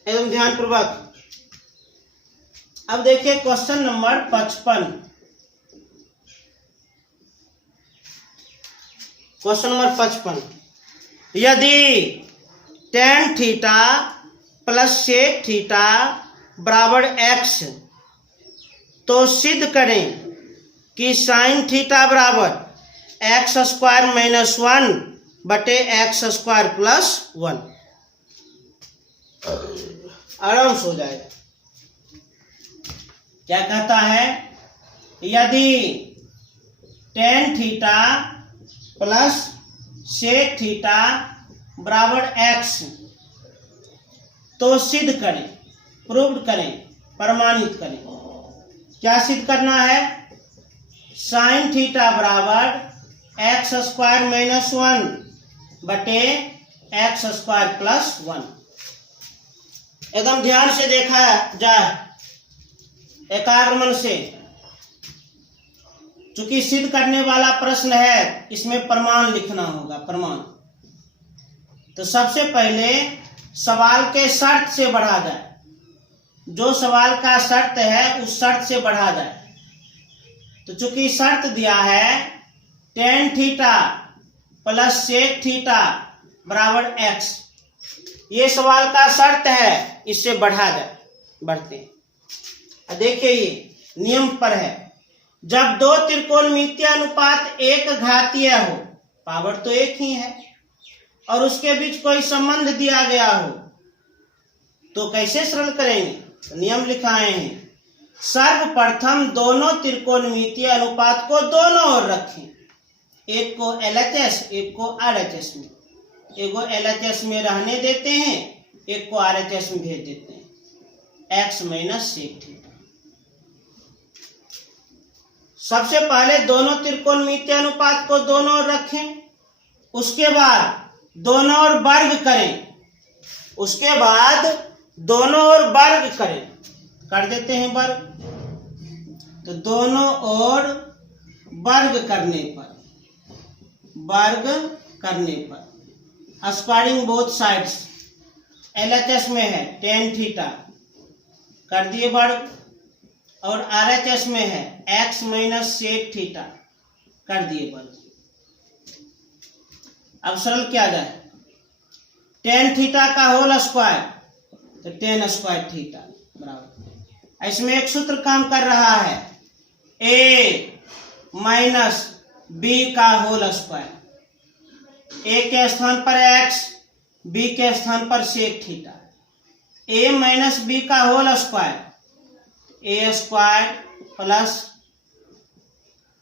एकदम ध्यान पूर्वक अब देखिए क्वेश्चन नंबर 55। क्वेश्चन नंबर 55, यदि tan theta plus sec theta बराबर x, तो सिद्ध करें कि साइन थीटा बराबर एक्स स्क्वायर माइनस 1 बटे एक्स स्क्वायर प्लस 1। आराम से हो जाएगा। क्या कहता है, यदि tan theta plus sec theta बराबर x, तो सिद्ध करें, प्रूव्ड करें, प्रमाणित करें। क्या सिद्ध करना है, साइन थीटा बराबर एक्स स्क्वायर माइनस 1 बटे एक्स स्क्वायर प्लस 1। एकदम ध्यान से देखा जाए, एकाग्र मन से, चूंकि सिद्ध करने वाला प्रश्न है, इसमें प्रमाण लिखना होगा। प्रमाण तो सबसे पहले सवाल के शर्त से बढ़ा जाए, जो सवाल का शर्त है उस शर्त से बढ़ा जाए। तो चूंकि शर्त दिया है tan theta plus sec theta बराबर x, ये सवाल का शर्त है, इससे बढ़ा जाए। बढ़ते हैं, देखिए ये नियम पर है, जब दो त्रिकोणमितीय अनुपात एक घातीय हो, पावर तो एक ही है, और उसके बीच कोई संबंध दिया गया हो, तो कैसे सरल करेंगे। तो नियम लिखाए हैं, सर्वप्रथम दोनों त्रिकोणमितीय अनुपात को दोनों ओर रखें, एक को LHS एक को RHS में, एक को LHS में रहने देते हैं, एक को RHS में भेज देते हैं, x माइनस sec थीटा। सबसे पहले दोनों त्रिकोणमितीय अनुपात को दोनों ओर रखें, उसके बाद दोनों ओर वर्ग करें, उसके बाद दोनों ओर वर्ग करें, कर देते हैं वर्ग। तो दोनों ओर वर्ग करने पर स्क्वायरिंग बोथ साइड्स, LHS में है tan थीटा, कर दिए वर्ग, और RHS में है x माइनस sec थीटा, कर दिए वर्ग। अब सरल किया जाए, tan थीटा का होल स्क्वायर, तो tan स्क्वायर थीटा बराबर, इसमें एक सूत्र काम कर रहा है, a माइनस b का होल स्क्वायर, a के स्थान पर x, b के स्थान पर sec theta, a minus b का whole square, a square plus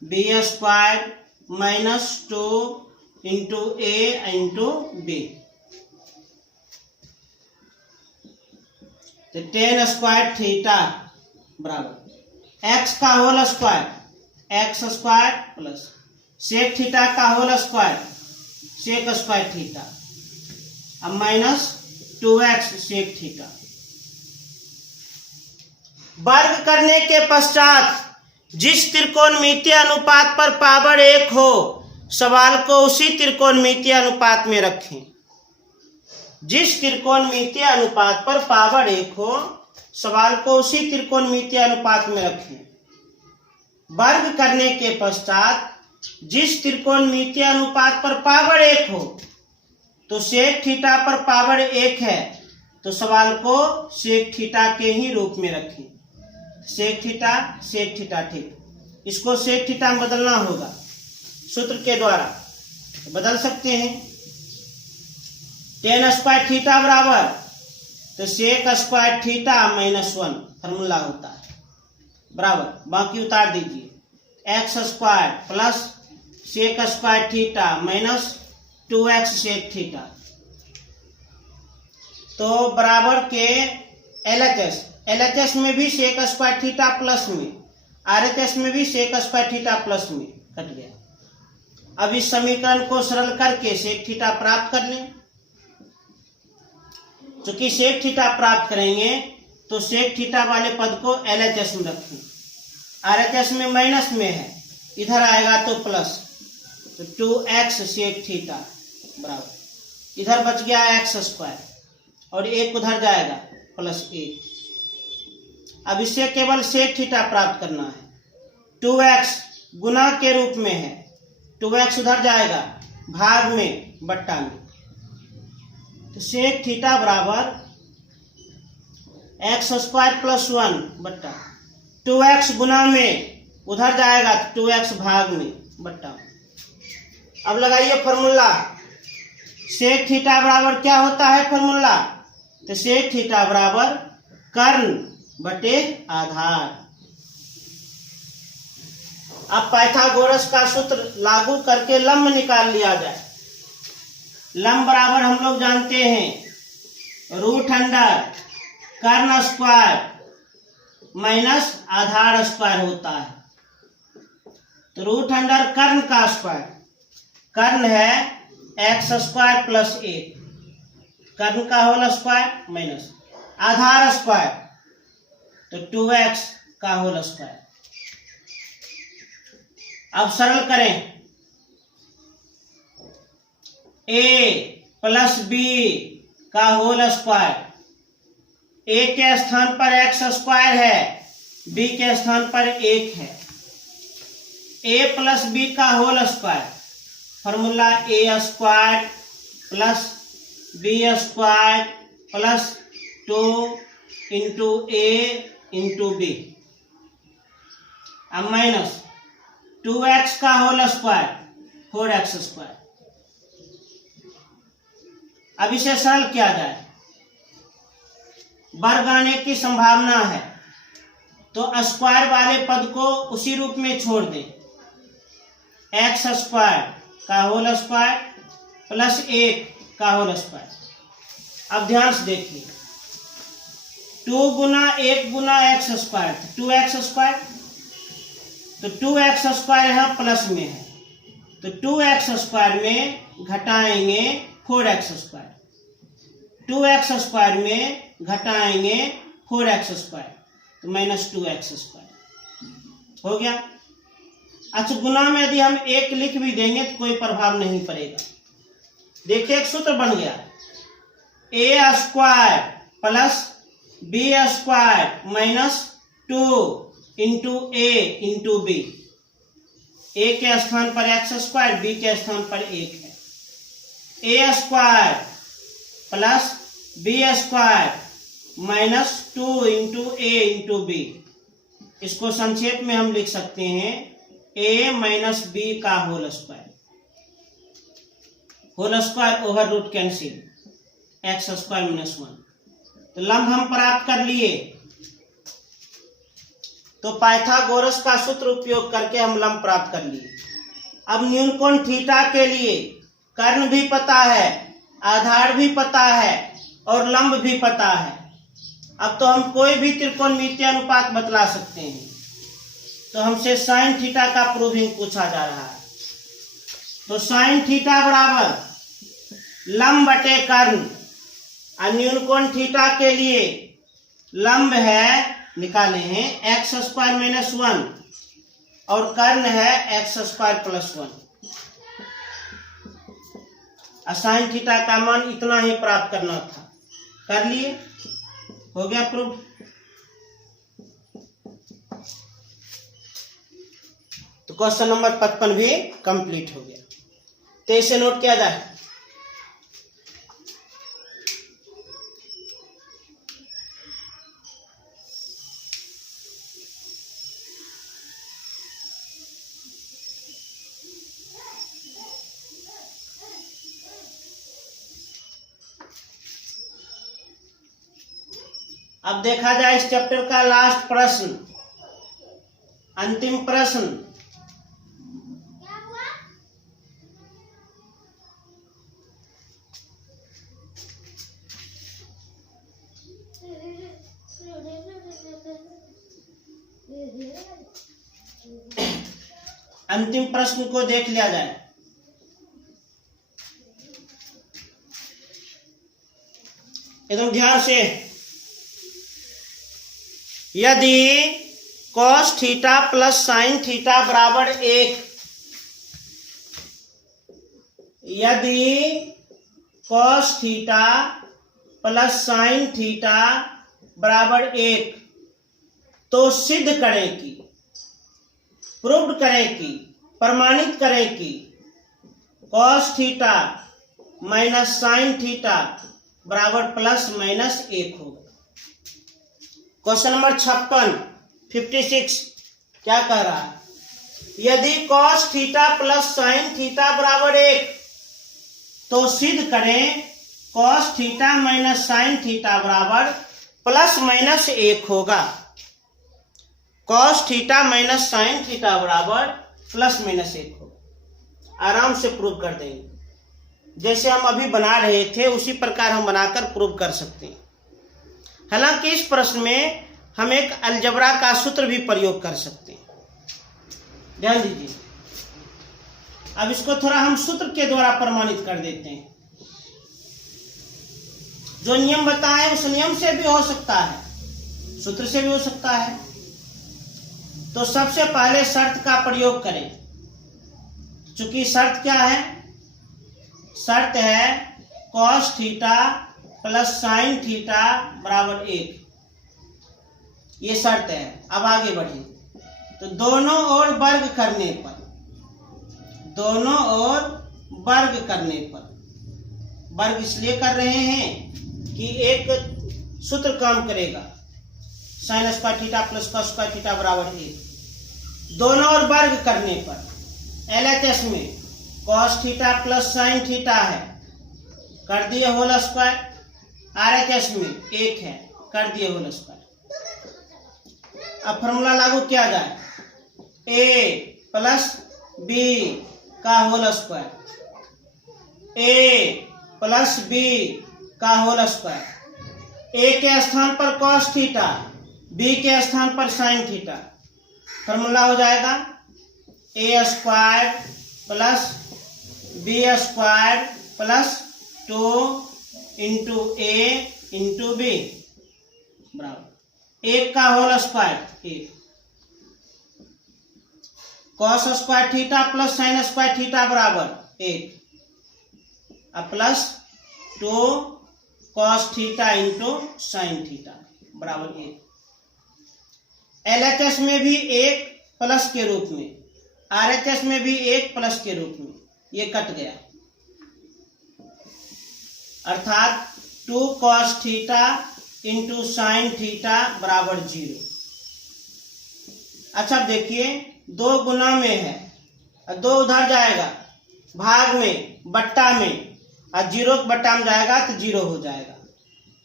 b square minus 2 into a into b, तो tan स्क्वायर थीटा बराबर x का whole square, x square plus sec theta का whole square, sec square theta, अब minus 2x sec theta. वर्ग करने के पश्चात जिस त्रिकोणमितीय अनुपात पर पावर 1 हो, सवाल को उसी त्रिकोणमितीय अनुपात में रखें। जिस त्रिकोणमितीय अनुपात पर पावर 1 हो, सवाल को उसी त्रिकोणमितीय अनुपात में रखें। वर्ग करने के पश्चात जिस त्रिकोणमितीय अनुपात पर पावर 1 हो, तो sec थीटा पर पावर 1 है, तो सवाल को sec थीटा के ही रूप में रखें। sec थीटा ठीक, इसको sec थीटा में बदलना होगा सूत्र के द्वारा, बदल सकते हैं। tan स्क्वायर थीटा बराबर, तो sec square theta minus 1 formula होता है, बराबर, बाकी उतार दीजिए, x square plus sec square theta minus 2x sec theta, तो बराबर के LHS में भी sec स्क्वायर थीटा प्लस में, RHS में भी sec स्क्वायर थीटा प्लस में कट गया। अब इस समीकरण को सरल करके sec थीटा प्राप्त कर लें। चूंकि sec थीटा प्राप्त करेंगे तो sec थीटा वाले पद को LHS में रखें, RHS में माइनस में है, इधर आएगा तो प्लस, तो 2x sec थीटा बराबर, इधर बच गया x स्क्वायर और एक उधर जाएगा प्लस 1। अब इससे केवल sec थीटा प्राप्त करना है। 2x गुना के रूप में है, 2x उधर जाएगा भाग में बट्टा में। तो सेक थीटा बराबर एक्स स्क्वायर प्लस 1 बट्टा 2x गुना में उधर जाएगा तो 2x भाग में बट्टा। अब लगाइए फॉर्मूला। सेक थीटा बराबर क्या होता है फॉर्मूला? तो सेक थीटा बराबर कर्ण बटे आधार। अब पाइथागोरस का सूत्र लागू करके लंब निकाल लिया जाए। लंब बराबर हम लोग जानते हैं रूट अंडर कर्ण स्क्वायर माइनस आधार स्क्वायर होता है। तो रूट अंडर कर्ण का स्क्वायर, कर्ण है एक्स स्क्वायर प्लस 1, कर्ण का होल स्क्वायर माइनस आधार स्क्वायर तो 2x का होल स्क्वायर। अब सरल करें। a प्लस बी का होल स्क्वायर, a के स्थान पर एक्स स्क्वायर है, b के स्थान पर 1 है। a प्लस बी का whole square formula a square plus B square plus 2 into a into B. अब माइनस 2x का होल स्क्वायर 4x स्क्वायर। अब इसे सरल किया जाए। वर्ग आने की संभावना है तो स्क्वायर वाले पद को उसी रूप में छोड़ दें। एक्स स्क्वायर का होल स्क्वायर प्लस 1 का होल स्क्वायर। अब ध्यान से देखिए 2 गुना 1 गुना एक्स स्क्वायर 2x स्क्वायर, तो 2x स्क्वायर यहाँ प्लस में है तो 2x स्क्वायर में घटाएंगे 4x स्क्वायर, 2x स्क्वायर में घटाएंगे 4x स्क्वायर तो माइनस 2x स्क्वायर हो गया। अच्छा गुना में यदि हम 1 लिख भी देंगे तो कोई प्रभाव नहीं पड़ेगा। देखिए एक सूत्र बन गया a square plus B square minus 2 into A into B. A के स्थान पर एक्स स्क्वायर, बी के स्थान पर 1 है। A square plus B square minus 2 into A into B. इसको संक्षेप में हम लिख सकते हैं a माइनस बी का whole square. Whole square over root cancel, X square minus 1। तो लंब हम प्राप्त कर लिए। तो पाइथागोरस का सूत्र उपयोग करके हम लंब प्राप्त कर लिए। अब न्यूनकोण थीटा के लिए कर्ण भी पता है, आधार भी पता है और लंब भी पता है। अब तो हम कोई भी त्रिकोणमितीय अनुपात बतला सकते हैं। तो हमसे साइन थीटा का प्रूविंग पूछा जा रहा है। तो साइन थीटा बराबर लंब बटे कर्ण, और न्यूनकोण थीटा के लिए लंब है निकाले हैं एक्स स्क्वायर माइनस 1 और कर्ण है x square plus 1। Sign theta का मान इतना ही प्राप्त करना था, कर लिए, हो गया प्रूफ। तो क्वेश्चन नंबर 55 भी कंप्लीट हो गया। तो इसे नोट किया जाए। अब देखा जाए इस चैप्टर का लास्ट प्रश्न, अंतिम प्रश्न। अंतिम प्रश्न को देख लिया जाए। एकदम ध्यान से। यदि cos theta plus sine theta बराबर 1, यदि cos theta plus sine theta बराबर 1, तो सिद्ध करें कि, प्रूव्ड करें कि, प्रमाणित करें कि cos theta minus sine theta बराबर प्लस माइनस 1 होगा। क्वेश्चन नंबर 56 क्या कह रहा है? यदि cos theta plus sine theta बराबर 1 तो सिद्ध करें cos theta minus sine theta बराबर प्लस माइनस 1 होगा। Cos theta minus sine theta बराबर प्लस माइनस 1 होगा। आराम से प्रूव कर देंगे। जैसे हम अभी बना रहे थे उसी प्रकार हम बनाकर प्रूव कर सकते हैं। हालांकि इस प्रश्न में हम एक अलजबरा का सूत्र भी प्रयोग कर सकते हैं। ध्यान दीजिए। अब इसको थोड़ा हम सूत्र के द्वारा प्रमाणित कर देते हैं। जो नियम बताएं उस नियम से भी हो सकता है, सूत्र से भी हो सकता है। तो सबसे पहले शर्त का प्रयोग करें। चूंकि शर्त क्या है? शर्त है cos theta plus sine theta बराबर 1। ये शर्त है। अब आगे बढ़े तो दोनों ओर वर्ग करने पर, दोनों ओर वर्ग करने पर, वर्ग इसलिए कर रहे हैं कि एक सूत्र काम करेगा, sign square theta plus cos square theta बराबर 1। दोनों ओर वर्ग करने पर LHS में cos theta plus sine theta है, कर दिए होल स्क्वायर। RHS में 1 है, कर दिए होल स्क्वायर। अब फॉर्मूला लागू किया जाए, a प्लस b का whole square, a plus b का होल स्क्वायर। a के स्थान पर कॉस थीटा, b के स्थान पर साइन थीटा। फॉर्मूला हो जाएगा a square plus b square plus 2 into a into b बराबर 1 का whole square 1। Cos square theta plus sine square theta बराबर 1 अब plus 2 cos theta into sine theta बराबर 1। LHS में भी 1 प्लस के रूप में, RHS में भी 1 प्लस के रूप में, ये कट गया। अर्थात 2 cos theta into sine theta बराबर 0। अच्छा देखिए 2 गुना में है, 2 उधर जाएगा भाग में, बट्टा में, और 0 बट्टा में जाएगा तो 0 हो जाएगा।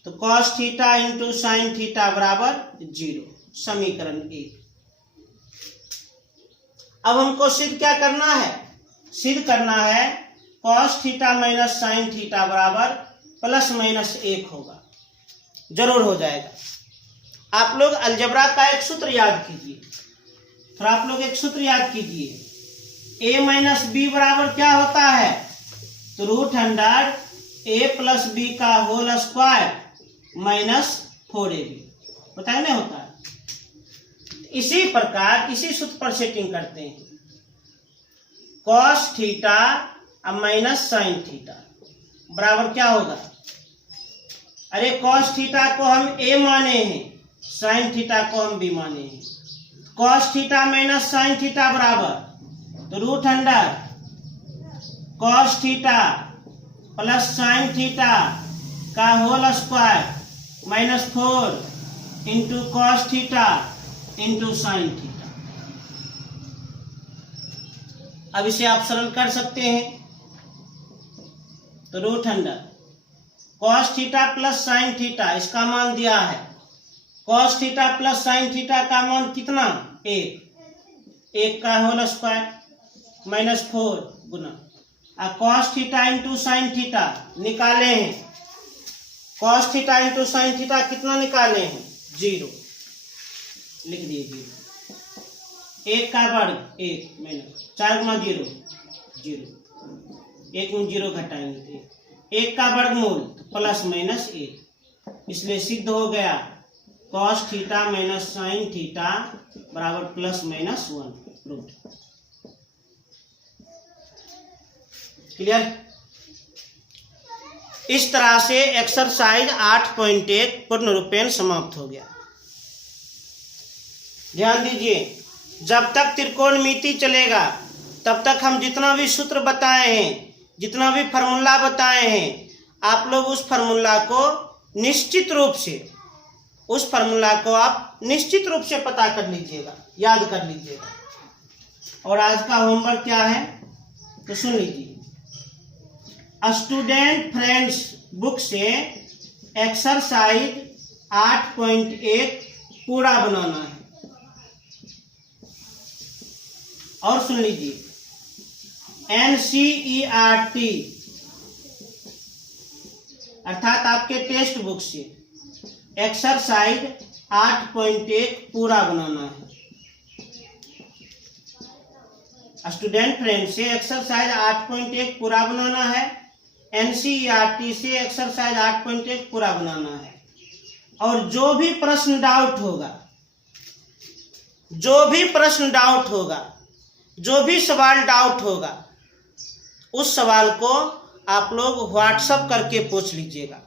तो cos theta into sine theta बराबर 0, समीकरण 1। अब हमको सिद्ध क्या करना है? सिद्ध करना है cos theta minus sine theta बराबर प्लस माइनस 1 होगा। जरूर हो जाएगा। आप लोग अलजबरा का एक सूत्र याद कीजिए, थोड़ा आप लोग एक सूत्र याद कीजिए। a माइनस बी बराबर क्या होता है? तो root under a plus B का होल स्क्वायर माइनस 4ab पता है ना होता है। इसी प्रकार इसी सूत्र पर सेटिंग करते हैं। कॉस थीटा अब माइनस साइन थीटा बराबर क्या होगा? अरे कॉस थीटा को हम a माने हैं, साइन थीटा को हम b माने हैं। Cos theta minus sine theta बराबर तो root under cos theta plus sine theta का whole square minus 4 into cos theta into sine theta. अब इसे आप सरल कर सकते हैं। तो root under cos theta plus sine theta, इसका मान दिया है। Cos theta plus sine theta का मान कितना? 1 का होल स्क्वायर माइनस 4 गुना cos theta into sine theta निकाले हैं। Cos theta into sine theta कितना निकाले हैं? 0 लिख दिए 0। 1 का वर्ग 1 माइनस 4 गुना 0 0, 1 में 0 घटाएंगे 1 का वर्गमूल प्लस माइनस 1। इसलिए सिद्ध हो गया cos theta minus sine theta बराबर प्लस माइनस 1 रूट। क्लियर? इस तरह से एक्सरसाइज 8.1 पूर्ण रूपेण समाप्त हो गया। ध्यान दीजिए, जब तक त्रिकोणमिति चलेगा तब तक हम जितना भी सूत्र बताए हैं जितना भी फार्मूला बताए हैं आप लोग उस फार्मूला को निश्चित रूप से पता कर लीजिएगा, याद कर लीजिएगा। और आज का होमवर्क क्या है तो सुन लीजिए। स्टूडेंट फ्रेंड्स बुक से एक्सरसाइज 8.1 पूरा बनाना है। और सुन लीजिए, NCERT अर्थात आपके टेक्स्ट बुक से एक्सरसाइज 8.1 पूरा बनाना है। स्टूडेंट फ्रेंड से एक्सरसाइज 8.1 पूरा बनाना है। NCERT से एक्सरसाइज 8.1 पूरा बनाना है। और जो भी प्रश्न डाउट होगा, जो भी सवाल डाउट होगा, उस सवाल को आप लोग व्हाट्सएप करके पूछ लीजिएगा।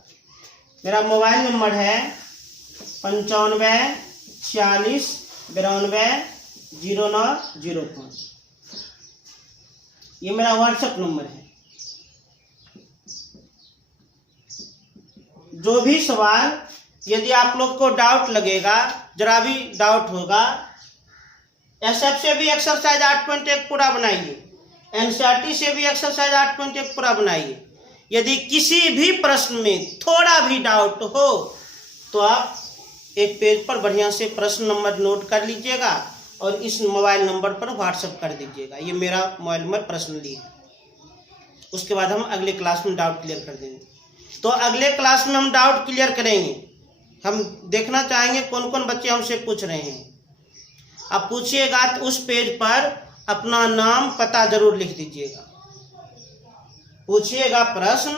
मेरा मोबाइल नंबर है 95 46 92 0905। ये मेरा व्हाट्सएप नंबर है। जो भी सवाल यदि आप लोग को डाउट लगेगा, जरा भी डाउट होगा, SF से भी एक्सरसाइज 8.1 पूरा बनाइए, NCERT से भी एक्सरसाइज 8.1 पूरा बनाइए। यदि किसी भी प्रश्न में थोड़ा भी डाउट हो तो आप एक पेज पर बढ़िया से प्रश्न नंबर नोट कर लीजिएगा और इस मोबाइल नंबर पर व्हाट्सएप कर दीजिएगा। ये मेरा मोबाइल नंबर पर्सनली है। उसके बाद हम अगले क्लास में डाउट क्लियर कर देंगे। तो अगले क्लास में हम डाउट क्लियर करेंगे। हम देखना चाहेंगे कौन कौन बच्चे हमसे पूछ रहे हैं। आप पूछिएगा तो उस पेज पर अपना नाम पता जरूर लिख दीजिएगा। पूछिएगा प्रश्न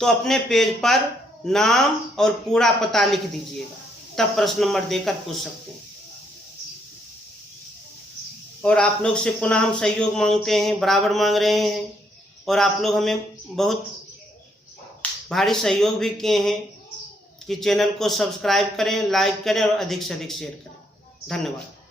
तो अपने पेज पर नाम और पूरा पता लिख दीजिएगा, तब प्रश्न नंबर देकर पूछ सकते हैं। और आप लोग से पुनः हम सहयोग मांगते हैं, बराबर मांग रहे हैं। और आप लोग हमें बहुत भारी सहयोग भी किए हैं कि चैनल को सब्सक्राइब करें, लाइक करें और अधिक से अधिक शेयर करें। धन्यवाद।